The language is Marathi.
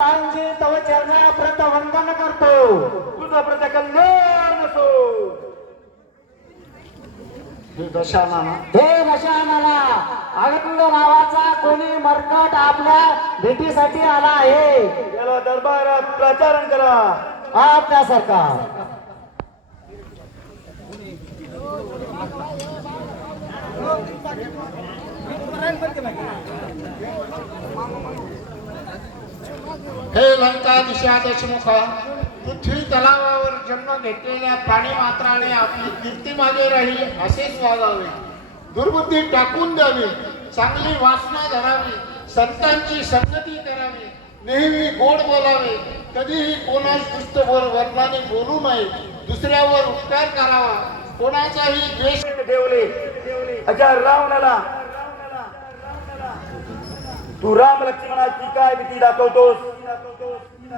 रामजी तव चरणा प्रत वंदन करतो, तुझं प्रत कल्याण असो. हे दशानाला आनंद नावाचा कोणी मरकट आपल्या भेटीसाठी आला आहे. याला दरबारात प्रचारण करा. आपल्यासारखा हे लंकाधीशा देशमुखा, पृथ्वी तलावावर जन्म घेतलेल्या प्राणी मात्राने आपली कीर्ती मागे राहील असेच वागावे, दुर्बुद्धी टाकून द्यावी, चांगली वासना धरावी, संतांची संगती करावी, नेहमी गोड बोलावे, कधीही कोणास दुष्ट वर्णाने बोलू नये, दुसऱ्यावर उपकार करावा, कोणाचाही द्वेष ठेवले. अजा रावणाला तू राम लक्ष्मणाची काय भीती दाखवतोस?